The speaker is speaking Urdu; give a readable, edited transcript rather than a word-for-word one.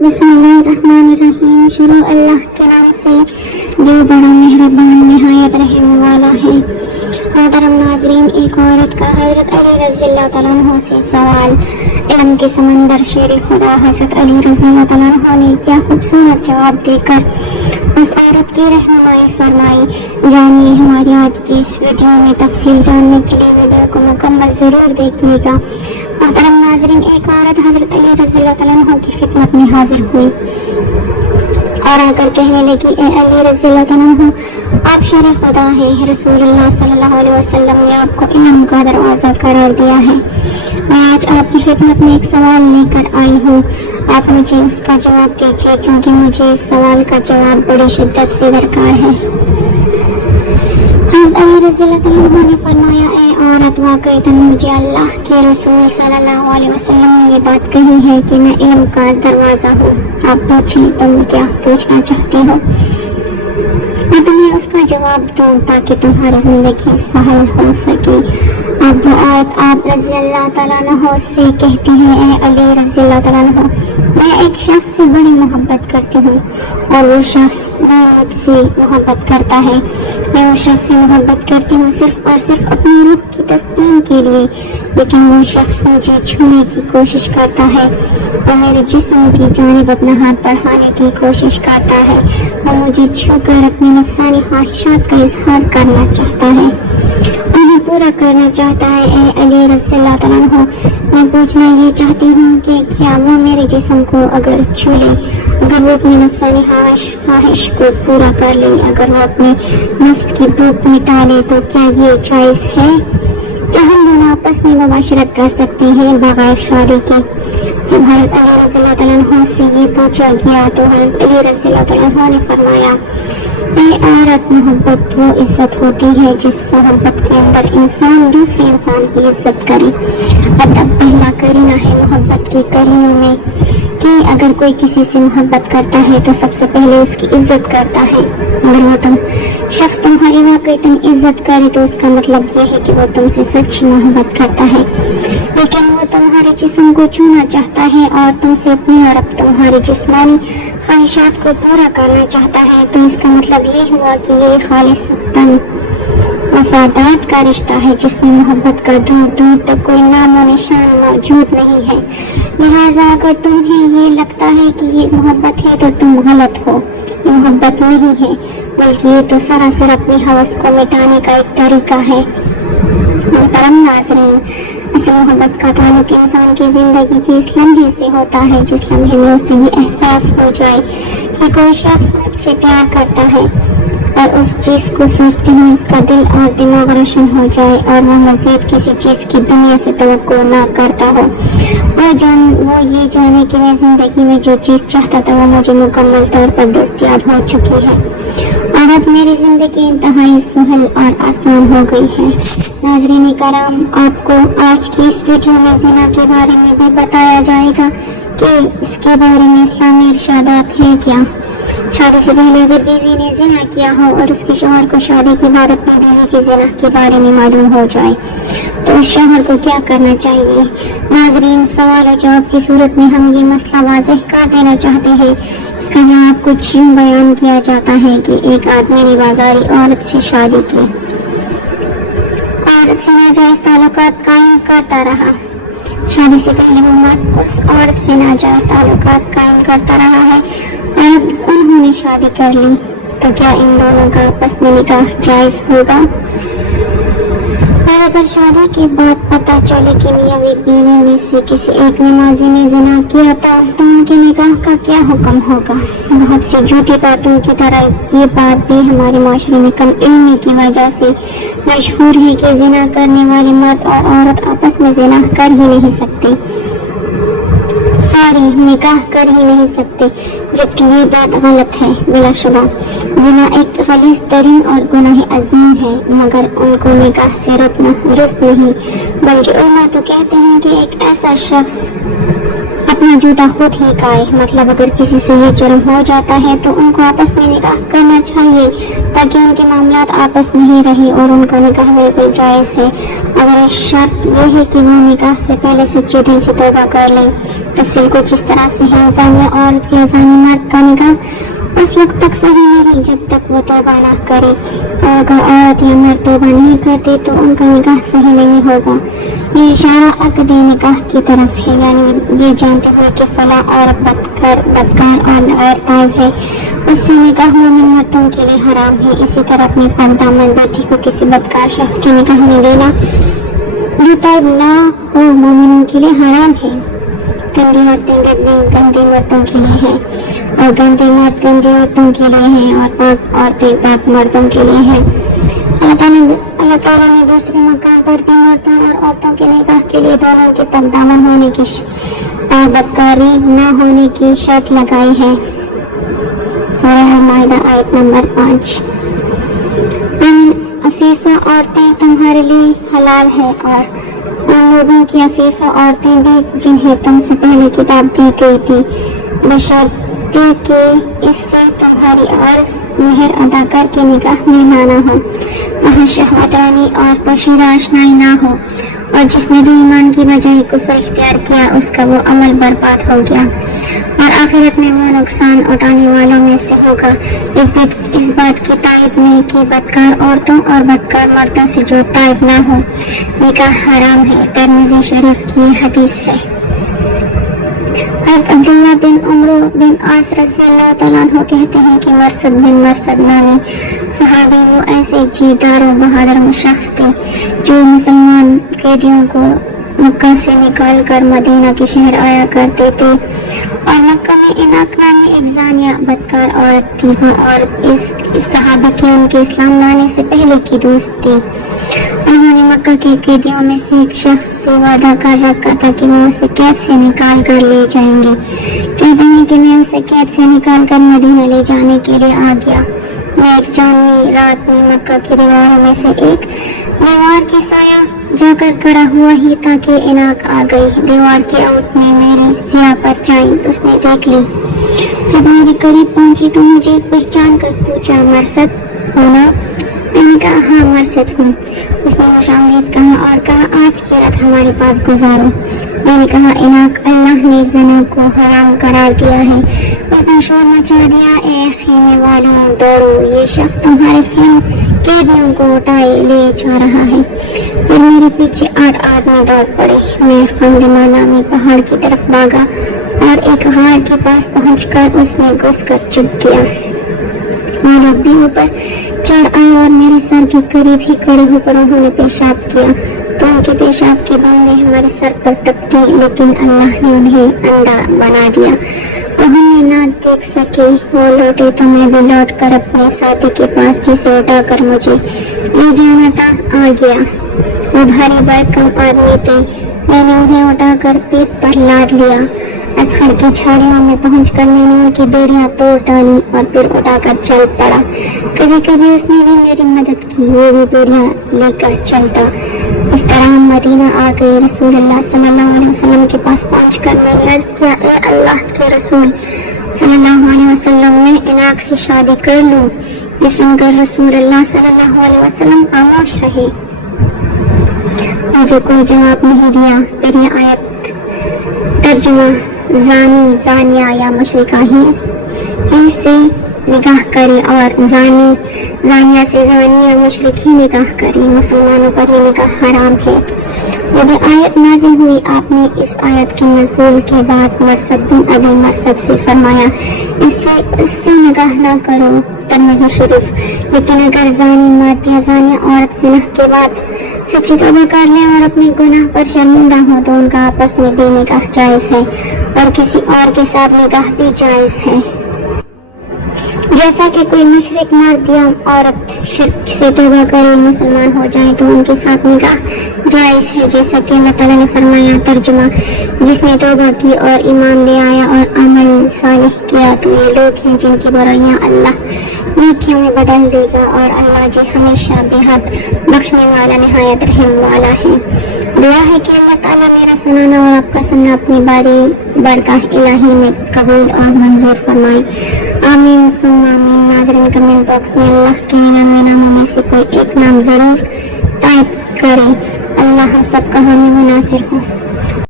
بسم اللہ الرحمن الرحیم۔ شروع اللہ کے نام سے جو بڑا مہربان نہایت رحم والا ہے۔ محترم ناظرین، ایک عورت کا حضرت علی رضی اللہ تعالیٰ عنہ سے سوال۔ علم کے سمندر شیر خدا حضرت علی رضی اللہ تعالیٰ عنہ نے کیا خوبصورت جواب دے کر اس عورت کی رہنمائی فرمائی۔ جانیے ہماری آج کی اس ویڈیو میں۔ تفصیل جاننے کے لیے ویڈیو کو مکمل ضرور دیکھیے گا۔ محترم ناظرین، ایک عورت حضرت علی رضی اللہ تعالیٰ عنہ کی خدمت میں حاضر ہوئی اور آ کر کہنے لگی، اے علی رضی اللہ تعالیٰ عنہ، آپ شیر خدا ہیں۔ رسول اللہ صلی اللہ علیہ وسلم نے آپ کو علم کا دروازہ قرار دیا ہے۔ میں آج آپ کی خدمت میں ایک سوال لے کر آئی ہوں، آپ مجھے اس کا جواب دیجیے کیونکہ مجھے اس سوال کا جواب بڑی شدت سے درکار ہے۔ حضرت علی رضی اللہ تعالیٰ عنہ نے فرمایا، اے عورت، واقعی مجھے اللہ کے رسول صلی اللہ علیہ وسلم نے یہ بات کہی ہے کہ میں علم کا دروازہ ہوں۔ آپ پوچھیں تم کیا پوچھنا چاہتی ہو، میں تمہیں اس کا جواب دوں تاکہ تمہاری زندگی سہل ہو سکے۔ اب وہ عورت آپ رضی اللہ تعالیٰ عنہ سے کہتی ہے، اے علی رضی اللہ تعالیٰ عنہ، میں ایک شخص سے بڑی محبت کرتی ہوں اور وہ شخص بھی مجھ سے محبت کرتا ہے۔ میں اس شخص سے محبت کرتی ہوں صرف اور صرف اپنی روح کی تسکین کے لیے، لیکن وہ شخص مجھے چھونے کی کوشش کرتا ہے، وہ میرے جسم کی جانب اپنا ہاتھ بڑھانے کی کوشش کرتا ہے، وہ مجھے چھو کر اپنی نفسانی خواہشات کا اظہار کرنا چاہتا ہے، انہیں پورا کرنا چاہتا ہے۔ اے علی رضی اللہ تعالیٰ عنہ، میں پوچھنا یہ چاہتی ہوں کہ کیا وہ میرے جسم کو اگر چھو لے، اگر وہ اپنی نفسانی خواہش کو پورا کر لے، اگر وہ اپنے نفس کی بھوک مٹا لے تو کیا یہ جائز ہے؟ کیا ہم دونوں آپس میں مباشرت کر سکتے ہیں بغیر شادی کے؟ جب حضرت علی رضی اللہ تعالیٰ عنہ سے یہ پوچھا گیا تو حضرت علی رضی اللہ تعالیٰ عنہ نے فرمایا، اے عورت، محبت وہ عزت ہوتی ہے جس محبت کے اندر انسان دوسرے انسان کی عزت کرے۔ ادب پہلا کرینہ ہے محبت کے کرینوں میں کہ اگر کوئی کسی سے محبت کرتا ہے تو سب سے پہلے اس کی عزت کرتا ہے۔ اگر وہ شخص تمہاری واقعی عزت کرے تو اس کا مطلب یہ ہے کہ وہ تم سے سچی محبت کرتا ہے، لیکن وہ تمہارے جسم کو چھونا چاہتا ہے اور تم سے اپنی اور اب تمہاری جسمانی خواہشات کو پورا کرنا چاہتا ہے، تو اس کا مطلب یہ ہوا کہ یہ خالصتاً مفادات کا رشتہ ہے جس میں محبت کا دور دور تک کوئی نام و نشان موجود نہیں ہے۔ لہٰذا اگر تمہیں یہ لگتا ہے کہ یہ محبت ہے تو تم غلط ہو، یہ محبت نہیں ہے بلکہ یہ تو سراسر اپنی ہوس کو مٹانے کا ایک طریقہ ہے۔ محترم ناظرین، اصل محبت کا تعلق انسان کی زندگی کے اس لمحے سے ہوتا ہے جس لمحے میں اسے یہ احساس ہو جائے کہ کوئی شخص مجھ سے پیار کرتا ہے اور اس چیز کو سوچتے ہوئے اس کا دل اور دماغ روشن ہو جائے اور وہ مزید کسی چیز کی دنیا سے توقع نہ کرتا ہو۔ وہ یہ جانے کہ میں زندگی میں جو چیز چاہتا تھا وہ مجھے مکمل طور پر دستیاب ہو چکی ہے اور اب میری زندگی انتہائی سہل اور آسان ہو گئی ہے۔ ناظرین کرام، آپ کو آج کی اس ویڈیو میں زنا کے بارے میں بھی بتایا جائے گا کہ اس کے بارے میں اسلامی ارشادات ہیں کیا۔ شادی سے پہلے اگر بیوی نے زنا کیا ہو اور اس کے شوہر کو شادی کے بعد اپنی بیوی کے زنا کے بارے میں معلوم ہو جائے تو اس شوہر کو کیا کرنا چاہیے؟ ناظرین، سوال و جواب کی صورت میں ہم یہ مسئلہ واضح کر دینا چاہتے ہیں۔ اس کا جواب کچھ یوں بیان کیا جاتا ہے کہ ایک آدمی نے بازاری عورت سے شادی کی، عورت سے ناجائز تعلقات قائم کرتا رہا۔ شادی سے پہلے وہ مرد اس عورت سے ناجائز تعلقات قائم کرتا رہا ہے اور اب انہوں نے شادی کر لی، تو کیا ان دونوں کا آپس میں نکاح جائز ہوگا؟ اور اگر شادی کے بعد پتہ چلے کہ میاں بیوی میں سے کسی ایک نے ماضی میں زنا کیا تھا تو ان کے نکاح کا کیا حکم ہوگا؟ بہت سی جھوٹی باتوں کی طرح یہ بات بھی ہمارے معاشرے میں کم علمی کی وجہ سے مشہور ہے کہ زنا کرنے والے مرد اور عورت آپس میں زنا کر ہی نہیں سکتے، نکاح کر ہی نہیں سکتے، جبکہ یہ بات غلط ہے۔ بلا شبہ زنا ایک غلیظ ترین اور گناہ عظیم ہے، مگر ان کو نکاح سے روکنا درست نہیں، بلکہ علماء تو کہتے ہیں کہ ایک ایسا شخص اپنا جوتا خود ہی کائے، مطلب اگر کسی سے یہ جرم ہو جاتا ہے تو ان کو آپس میں نکاح کرنا چاہیے تاکہ ان کے معاملات آپس میں ہی رہے اور ان کا نکاح بالکل جائز ہے، اگر شرط یہ ہے کہ وہ نکاح سے پہلے سچے دل سے توبہ کر لیں۔ تفصیل کچھ اس طرح سے ہے، زانیہ عورت یا زانی مرد کا نکاح اس وقت تک صحیح نہیں جب تک وہ توبہ نہ کرے، اور اگر عورت یا مرد توبہ نہیں کرتے تو ان کا نکاح صحیح نہیں ہوگا۔ یہ اشارہ عقد نکاح کی طرف ہے، یعنی یہ جانتے ہوئے کہ فلاں عورت بدکار اور غیر طیب ہے، اس سے نکاح مومن مردوں کے لیے حرام ہے۔ اسی طرح اپنی پاک دامن بیٹی کو کسی بدکار شخص کے نکاح میں دینا جو طیب نہ ہو مومنوں کے لیے حرام ہے۔ گندی عورتیں گندی مردوں کے لیے ہیں، اور گندے مرد گندی عورتوں کے لیے ہیں، اور پاک عورتیں پاک مردوں کے لیے ہیں۔ اللہ تعالیٰ نے دوسرے مقام پر بھی مردوں اور عورتوں کے نکاح کے لیے دونوں کے پاک دامن ہونے کی بدکاری نہ ہونے کی شرط لگائی ہے۔ سورہ المائدہ آیت نمبر 5۔ عفیفہ عورتیں تمہارے لیے حلال ہے، اور ان لوگوں کی عفیفہ عورتیں بھی جنہیں تم سے پہلے کتاب دی گئی تھی، بشرطے کہ اس سے تمہاری عرض مہر ادا کر کے نکاح میں لانا ہو، وہاں شہوت رانی اور پوشیدہ آشنائی نہ ہو، اور جس نے بھی ایمان کی بجائے کفر اختیار کیا اس کا وہ عمل برباد ہو گیا، اور آخرت میں وہ نقصان اٹھانے والوں میں سے ہوگا۔ اس بات کی تائید میں کہ بدکار عورتوں اور بدکار مردوں سے جو طیب نہ ہو نکاح حرام ہے۔ ترمذی شریف کی حدیث ہے۔ حضرت عبداللہ بن عمرو بن عاص رضی اللہ تعالیٰ عنہ کہتے ہیں کہ مرثد بن مرثد نامی صحابی وہ ایسے جیدار و بہادر شخص تھے جو مسلمان قیدیوں کو مکہ سے نکال کر مدینہ کے شہر آیا کرتے تھے، اور مکہ میں اناق نامی ایک زانیہ بدکار عورت تھی، وہ اور اس صحابی کی ان کے اسلام لانے سے پہلے کی دوست تھی۔ انہوں نے مکہ کے قیدیوں میں سے ایک شخص سے وعدہ کر رکھا تھا کہ وہ اسے قید سے نکال کر لے جائیں گے۔ کہتے ہیں کہ میں اسے قید سے نکال کر مدینہ لے جانے کے لیے آ گیا۔ میں ایک چاندنی رات میں مکہ کی دیواروں میں سے ایک دیوار کی سایہ جا کر کھڑا ہوا ہی تھا کہ اناق آ گئی۔ دیوار کی اوٹ میں میری سیاہ پرچھائی اس نے دیکھ لی۔ جب میرے قریب پہنچی تو مجھے پہچان کر پوچھا، مرثد ہو نا؟ میں نے کہا ہاں مرثد ہوں۔ اس نے خوشامدید کہا اور کہا آج کی رات ہمارے پاس گزارو۔ میں نے کہا اناق اللہ نے زنا کو حرام قرار دیا ہے۔ اس نے شور مچا دیا، اے خیمے والوں دوڑو، یہ شخص تمہارے قیدیوں کو اٹھائے لے جا رہا ہے۔ پھر میرے پیچھے 8 آدمی دوڑ پڑے۔ میں خندمہ نامی پہاڑ کی طرف بھاگا اور ایک غار کے پاس پہنچ کر اس میں گھس کر چھپ گیا۔ وہ لوگ بھی اوپر چڑھ آئے اور میرے سر کے قریب ہی کھڑے ہو کر انہوں نے پیشاب کیا تو ان کے پیشاب کی بوندیں ہمارے سر پر ٹپکی، لیکن اللہ نے انہیں اندھا بنا دیا، وہ ہمیں نہ دیکھ سکے۔ وہ لوٹے تو میں بھی لوٹ کر اپنے ساتھی کے پاس جسے اٹھا کر مجھے لے جانا تھا آ گیا۔ وہ بھاری بھرکم آدمی تھے۔ میں نے انہیں اٹھا کر پیٹ پر لاد لیا۔ اسحر کی جھاڑیوں میں پہنچ کر میں نے ان کی بیڑیاں توڑ ڈالی اور پھر اٹھا کر چل پڑا۔ کبھی کبھی اس نے بھی میری مدد کی، وہ بھی بیڑیاں لے کر چلتا۔ اس طرح ہم مدینہ آ گئے۔ رسول اللہ صلی اللہ علیہ وسلم کے پاس پہنچ کر میں نے عرض کیا، اے اللہ کے رسول صلی اللہ علیہ وسلم، میں اناق سے شادی کر لوں؟ یہ سن کر رسول اللہ صلی اللہ علیہ وسلم خاموش رہے، مجھے کوئی جواب نہیں دیا۔ پھر یہ آیت ترجمہ، زانی زانیہ یا مشرکہ ہی سے نکاح کرے اور زانیہ سے زانی یا مشرک ہی نکاح کرے، مسلمانوں پر یہ نکاح حرام ہے۔ جب آیت نازل ہوئی آپ نے اس آیت کے نزول کے بعد مرثد بن ابی مرثد سے فرمایا اس سے نکاح نہ کرو، ترمذی شریف۔ لیکن اگر زانی مرد یا زانیہ عورت زنا کے بعد سچی توبہ کر لیں اور اپنے گناہ پر شرمندہ ہو تو ان کا آپس میں بھی نکاح جائز ہے اور کسی اور کے ساتھ نکاح بھی جائز ہے۔ جیسا کہ کوئی مشرک مرد یا عورت شرک سے توبہ کرے مسلمان ہو جائے تو ان کے ساتھ نکاح جائز ہے، جیسا کہ اللہ تعالیٰ نے فرمایا، ترجمہ، جس نے توبہ کی اور ایمان لے آیا اور عمل صالح کیا تو یہ لوگ ہیں جن کی برائیاں اللہ نیکیوں میں بدل دے گا، اور اللہ جی ہمیشہ بے حد بخشنے والا نہایت رحم والا ہے۔ دعا ہے کہ اللہ تعالیٰ میرا سنانا اور آپ کا سننا اپنی باری بارگاہ الہی میں قبول اور منظور فرمائے، آمین ثم آمین۔ ناظرین کمنٹ باکس میں اللہ کے 99 ناموں میں سے کوئی ایک نام ضرور ٹائپ کریں۔ اللہ ہم سب کا حامی و ناصر ہو۔